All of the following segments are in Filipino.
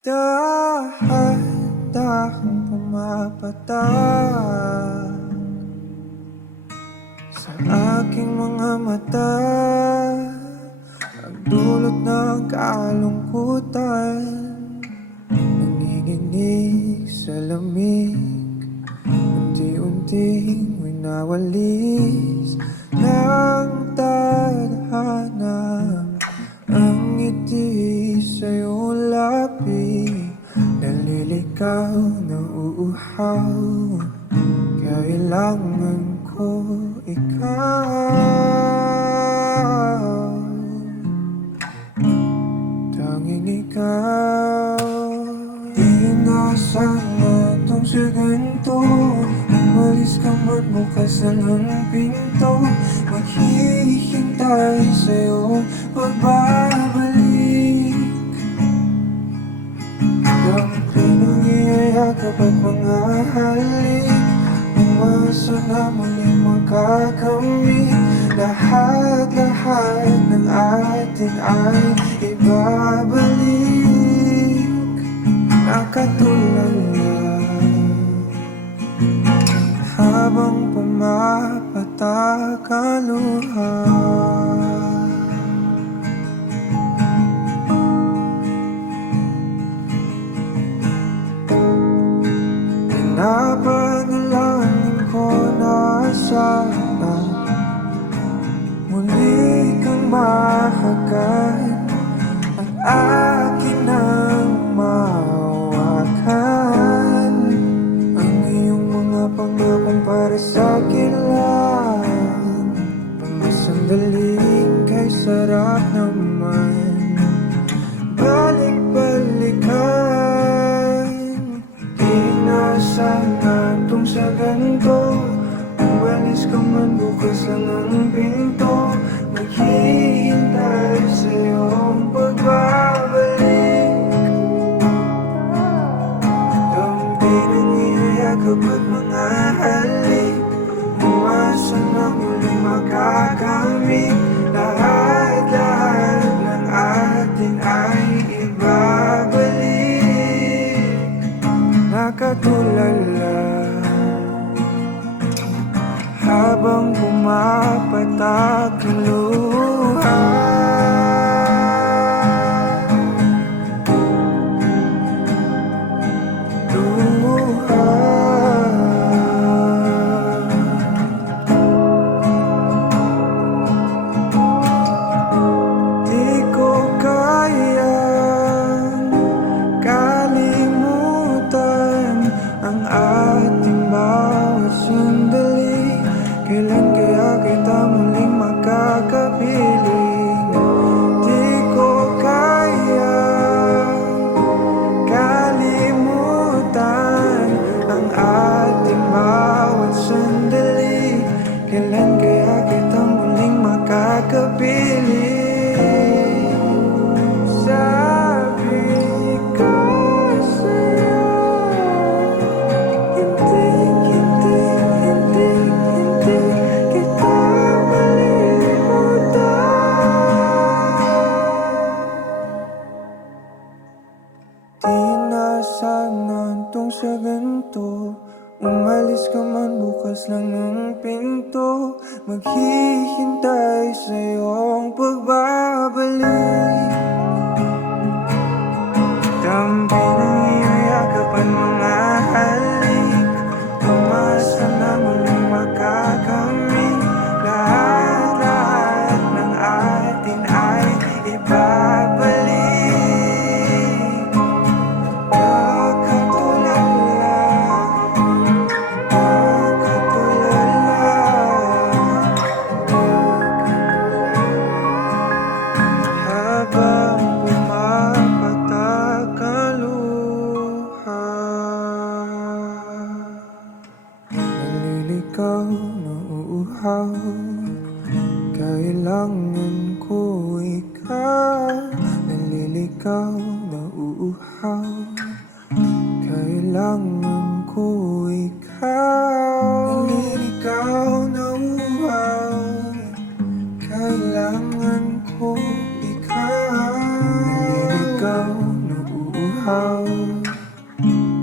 Dahan-dahang pumapatak sa aking mga mata, ang dulot ng kalungkutan, nanginginig sa lamig, unti-unting winawalis ng tadhana. Ang ngiti sa'yo labi, naliligaw na uuhaw. Kailangan ko ikaw, tanging ikaw. Di inasahan na itong sa ganito, umalis ka man bukas ng pinto. Maghihintay sa'yo pagbabalik, dampi ng iyayakap at mga halik. Umasa na muling makakamit, lahat-lahat ng atin ay ibabalik. Nakatulala habang pumapatak ang luha. Pinapanalangin ko na sana muli kang mahagan at akin nang mahawakan. Ang iyong mga pangakong para sa'kin lang, mga sandaling kay sarap naman balik-balikan. Inasahan itong sa ganito, umalis ka man bukas lang ang pinto. Maghihintay sa'yo ang pagbabalik, dampi ng iyayakap at mga halik. Umasa na muling makakamit, lahat-lahat ng atin ay ibabalik. Nakatulala habang pumapatak ang luha. Di ko kayang kalimutan ang ating bawat sandali. Kailan kaya kita muling makakapiling? Di ko kayang kalimutan ang ating bawat sandali. Kailan kaya kita muling makakapiling? Sabi ko sa'yo, hindi kita malilimutan. Di na sana itong sa ganito, umalis ka man bukas lang ng pinto. Maghihintay sa'yo ang pagbabalik, dampi ng iyayakap at mga halik. Umasa na muling makakamit, lahat-lahat ng atin ay ibabalik. Nakatulala, habang pumapatak ang luha. Naliligaw na uuhaw, kailangan ko ikaw. Naliligaw na uuhaw, kailangan ko ikaw. Naliligaw na uuhaw, kailangan ko ikaw. Naliligaw na uuhaw, nauuhaw.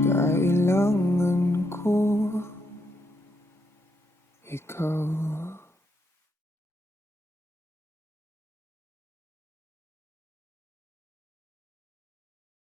Kailangan ko ikaw.